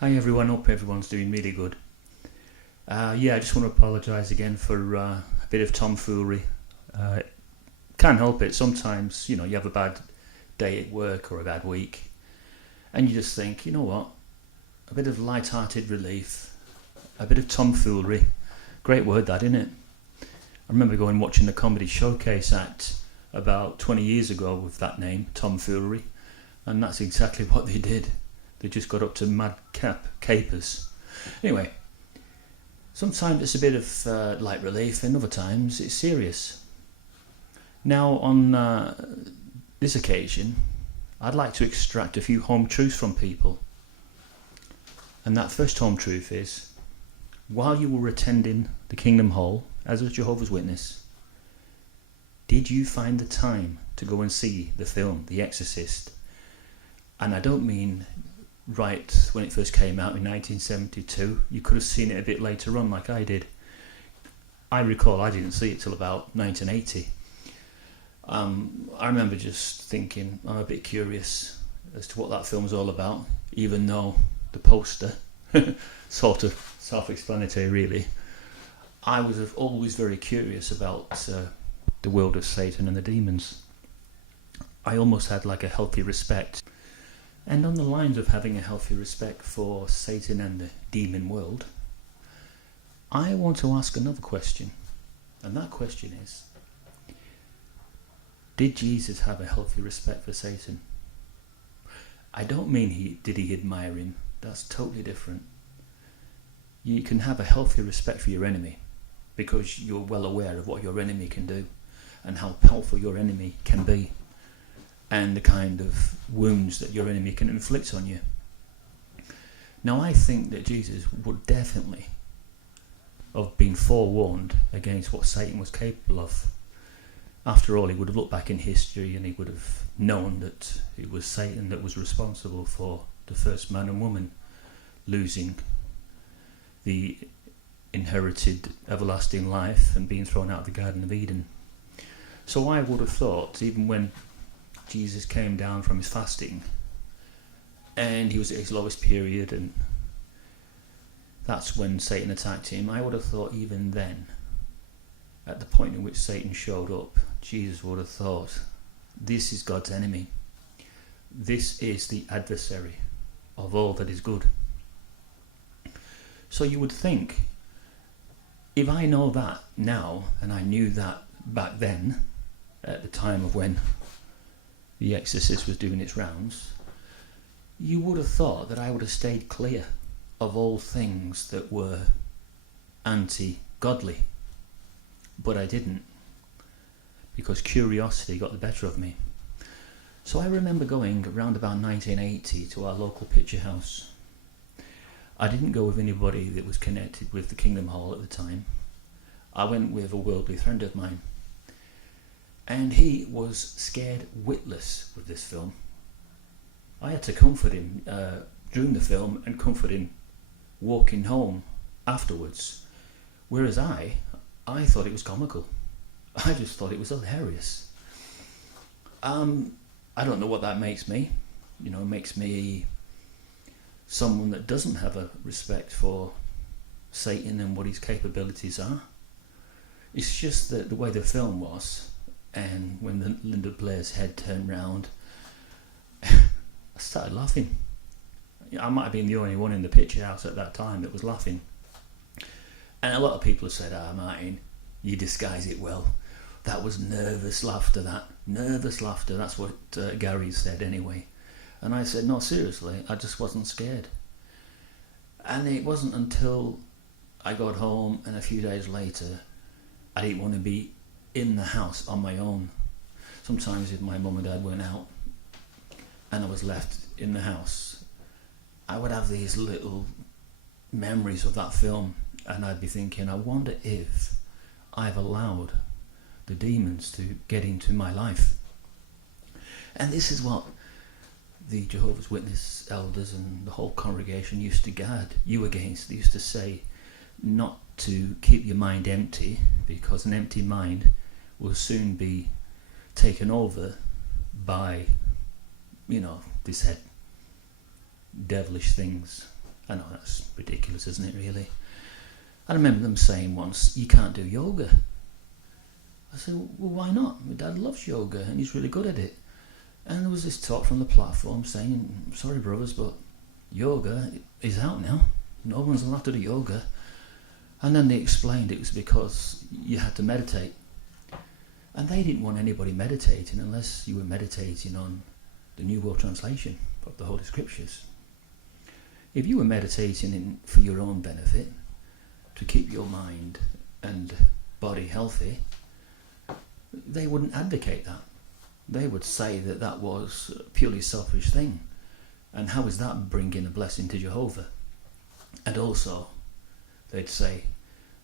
Hi everyone, hope everyone's doing really good. I just want to apologise again for a bit of tomfoolery. Uh, can't help it. Sometimes, you have a bad day at work or a bad week, and you just think, you know what, a bit of light-hearted relief, a bit of tomfoolery. Great word, that, isn't it? I remember going and watching the Comedy Showcase act about 20 years ago with that name, tomfoolery, and that's exactly what they did. They just got up to madcap capers. Anyway, sometimes it's a bit of light relief, and other times it's serious. Now, on this occasion, I'd like to extract a few home truths from people. And that first home truth is, while you were attending the Kingdom Hall as a Jehovah's Witness, did you find the time to go and see the film The Exorcist? And I don't mean right when it first came out in 1972. You could have seen it a bit later on like I did. I recall I didn't see it till about 1980. I remember just thinking, I'm a bit curious as to what that film's all about, even though the poster, sort of self-explanatory really. I was always very curious about the world of Satan and the demons. I almost had like a healthy respect. And on the lines of having a healthy respect for Satan and the demon world, I want to ask another question. And that question is, did Jesus have a healthy respect for Satan? I don't mean did he admire him. That's totally different. You can have a healthy respect for your enemy because you're well aware of what your enemy can do and how powerful your enemy can be, and the kind of wounds that your enemy can inflict on you. Now, I think that Jesus would definitely have been forewarned against what Satan was capable of. After all, he would have looked back in history and he would have known that it was Satan that was responsible for the first man and woman losing the inherited everlasting life and being thrown out of the Garden of Eden. So I would have thought, even when Jesus came down from his fasting and he was at his lowest period, and that's when Satan attacked him, I would have thought even then, at the point in which Satan showed up, Jesus would have thought, this is God's enemy. This is the adversary of all that is good. So you would think, if I know that now, and I knew that back then, at the time of when The Exorcist was doing its rounds, you would have thought that I would have stayed clear of all things that were anti-godly. But I didn't, because curiosity got the better of me. So I remember going around about 1980 to our local picture house. I didn't go with anybody that was connected with the Kingdom Hall at the time. I went with a worldly friend of mine. And he was scared witless with this film. I had to comfort him during the film and comfort him walking home afterwards. Whereas I thought it was comical. I just thought it was hilarious. I don't know what that makes me. It makes me someone that doesn't have a respect for Satan and what his capabilities are. It's just that the way the film was, and when Linda Blair's head turned round, I started laughing. I might have been the only one in the picture house at that time that was laughing. And a lot of people have said, Martin, you disguise it well. That was nervous laughter, that. Nervous laughter, that's what Gary said anyway. And I said, no, seriously, I just wasn't scared. And it wasn't until I got home and a few days later, I didn't want to be in the house on my own. Sometimes if my mum and dad went out and I was left in the house, I would have these little memories of that film, and I'd be thinking, I wonder if I've allowed the demons to get into my life. And this is what the Jehovah's Witness elders and the whole congregation used to guard you against. They used to say not to keep your mind empty, because an empty mind will soon be taken over by, they said, devilish things. I know that's ridiculous, isn't it, really? I remember them saying once, you can't do yoga. I said, well, why not? My dad loves yoga and he's really good at it. And there was this talk from the platform saying, sorry brothers, but yoga is out now. No one's allowed to do yoga. And then they explained it was because you had to meditate. And they didn't want anybody meditating unless you were meditating on the New World Translation of the Holy Scriptures. If you were meditating for your own benefit, to keep your mind and body healthy, they wouldn't advocate that. They would say that that was a purely selfish thing. And how is that bringing a blessing to Jehovah? And also, they'd say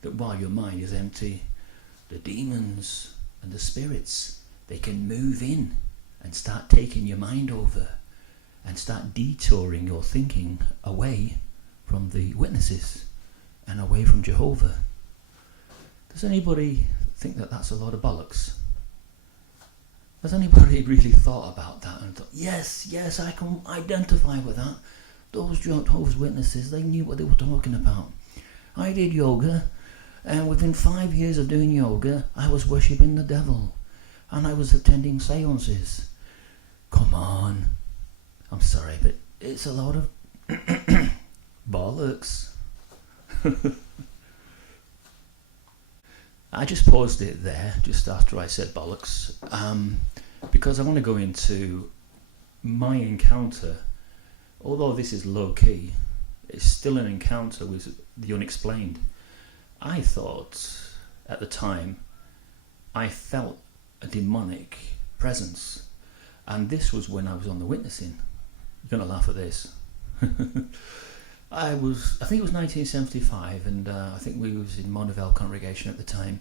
that while your mind is empty, the demons and the spirits, they can move in and start taking your mind over and start detouring your thinking away from the witnesses and away from Jehovah. Does anybody think that that's a lot of bollocks? Has anybody really thought about that and thought, yes, I can identify with that. Those Jehovah's Witnesses, they knew what they were talking about. I did yoga, and within 5 years of doing yoga, I was worshipping the devil, and I was attending seances. Come on. I'm sorry, but it's a lot of bollocks. I just paused it there, just after I said bollocks, because I want to go into my encounter. Although this is low-key, it's still an encounter with the unexplained. I thought, at the time, I felt a demonic presence. And this was when I was on the witnessing. You're going to laugh at this. I think it was 1975, and I think we was in Monavale congregation at the time.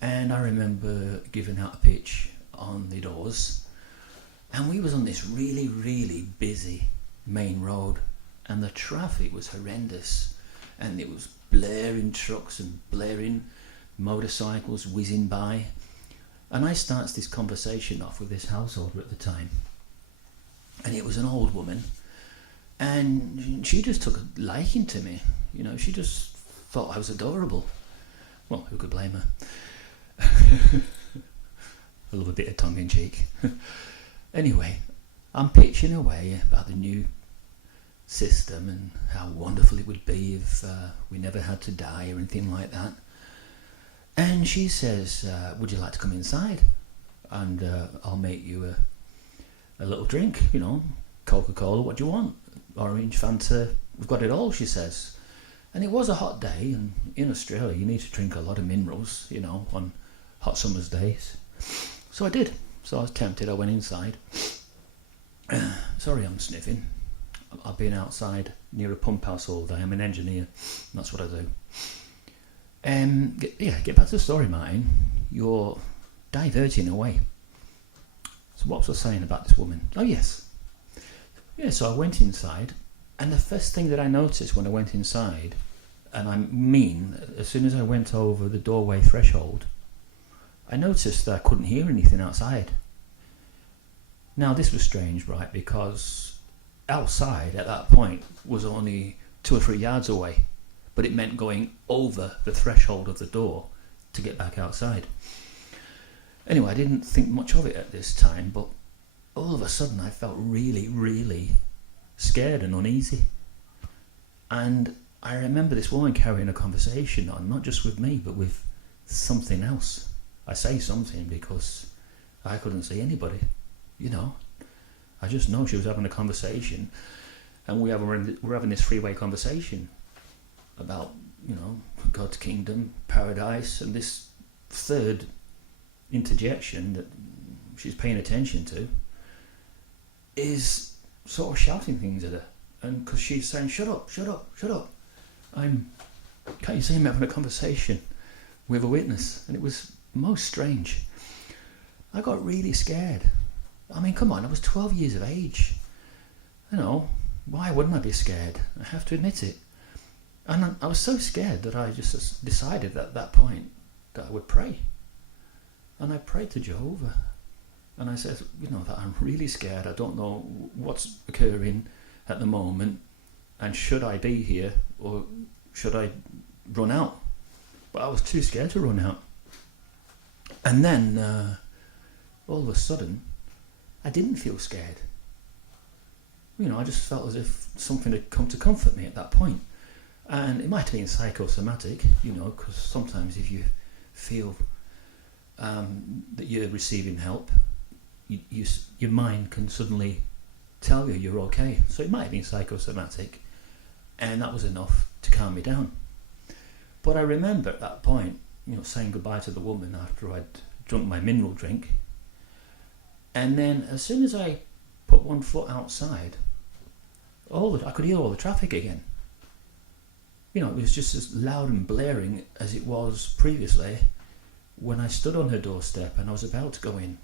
And I remember giving out a pitch on the doors. And we was on this really, really busy main road, and the traffic was horrendous, and it was blaring trucks and blaring motorcycles whizzing by. And I starts this conversation off with this householder at the time, and it was an old woman, and she just took a liking to me. You know, she just thought I was adorable. Well, who could blame her? I love a bit of tongue in cheek. Anyway, I'm pitching away about the new system and how wonderful it would be if we never had to die or anything like that. And she says, would you like to come inside? And I'll make you a little drink, you know, Coca-Cola, what do you want? Orange, Fanta, we've got it all, she says. And it was a hot day, and in Australia you need to drink a lot of minerals, you know, on hot summer's days. So I did. So I was tempted, I went inside. Sorry I'm sniffing. I've been outside near a pump house all day. I'm an engineer. That's what I do. Get back to the story, Martin. You're diverting away. So what was I saying about this woman? Oh, yes. Yeah, so I went inside, and the first thing that I noticed when I went inside, and I mean, as soon as I went over the doorway threshold, I noticed that I couldn't hear anything outside. Now, this was strange, right, because outside at that point was only 2 or 3 yards away, but it meant going over the threshold of the door to get back outside. Anyway, I didn't think much of it at this time, but all of a sudden I felt really, really scared and uneasy. And I remember this woman carrying a conversation on, not just with me, but with something else. I say something because I couldn't see anybody, you know. I just know she was having a conversation, and we're having this freeway conversation about, you know, God's kingdom, paradise, and this third interjection that she's paying attention to is sort of shouting things at her, and because she's saying, shut up, shut up, shut up. Can't you see me having a conversation with a witness? And it was most strange. I got really scared. I mean, come on, I was 12 years of age. You know, why wouldn't I be scared? I have to admit it. And I was so scared that I just decided at that point that I would pray. And I prayed to Jehovah. And I said, you know, that I'm really scared. I don't know what's occurring at the moment. and should I be here or should I run out? But I was too scared to run out. And then all of a sudden I didn't feel scared. I just felt as if something had come to comfort me at that point. And it might have been psychosomatic, because sometimes if you feel that you're receiving help, your mind can suddenly tell you you're okay. So it might have been psychosomatic, and that was enough to calm me down. But I remember at that point, saying goodbye to the woman after I'd drunk my mineral drink. And then as soon as I put one foot outside, I could hear all the traffic again. It was just as loud and blaring as it was previously when I stood on her doorstep and I was about to go in.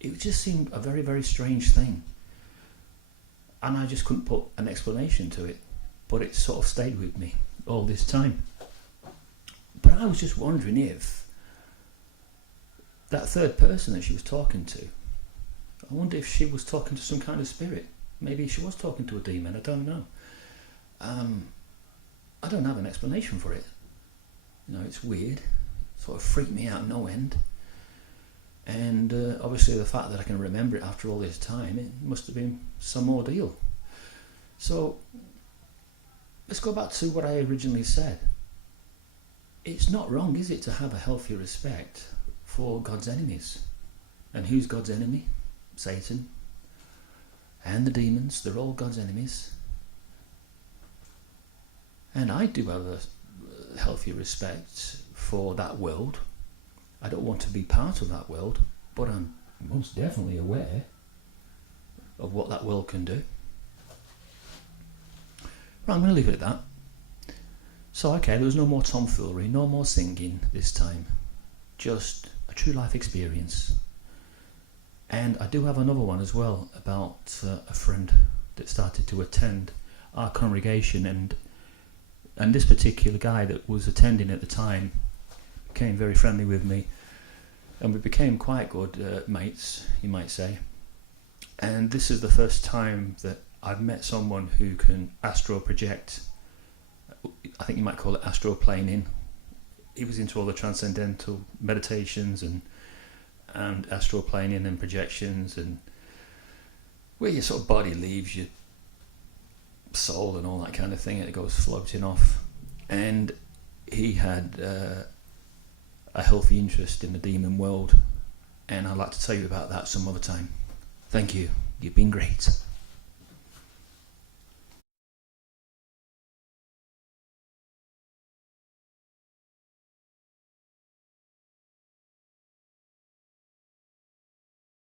It just seemed a very, very strange thing. And I just couldn't put an explanation to it. But it sort of stayed with me all this time. But I was just wondering if that third person that she was talking to, I wonder if she was talking to some kind of spirit. Maybe she was talking to a demon, I don't know. I don't have an explanation for it. It's weird. It sort of freaked me out no end. And obviously the fact that I can remember it after all this time, it must have been some ordeal. So let's go back to what I originally said. It's not wrong, is it, to have a healthy respect for God's enemies? And who's God's enemy? Satan. And the demons, they're all God's enemies. And I do have a healthy respect for that world. I don't want to be part of that world, but I'm most definitely aware of what that world can do. Right, I'm going to leave it at that. So, okay, there was no more tomfoolery, no more singing this time. Just a true life experience. And I do have another one as well about a friend that started to attend our congregation, and this particular guy that was attending at the time became very friendly with me, and we became quite good mates, you might say. And this is the first time that I've met someone who can astral project. I think you might call it astral planing. He was into all the transcendental meditations and astral planing and projections, and where your sort of body leaves your soul and all that kind of thing, and it goes floating off. And he had a healthy interest in the demon world, and I'd like to tell you about that some other time. Thank you. You've been great.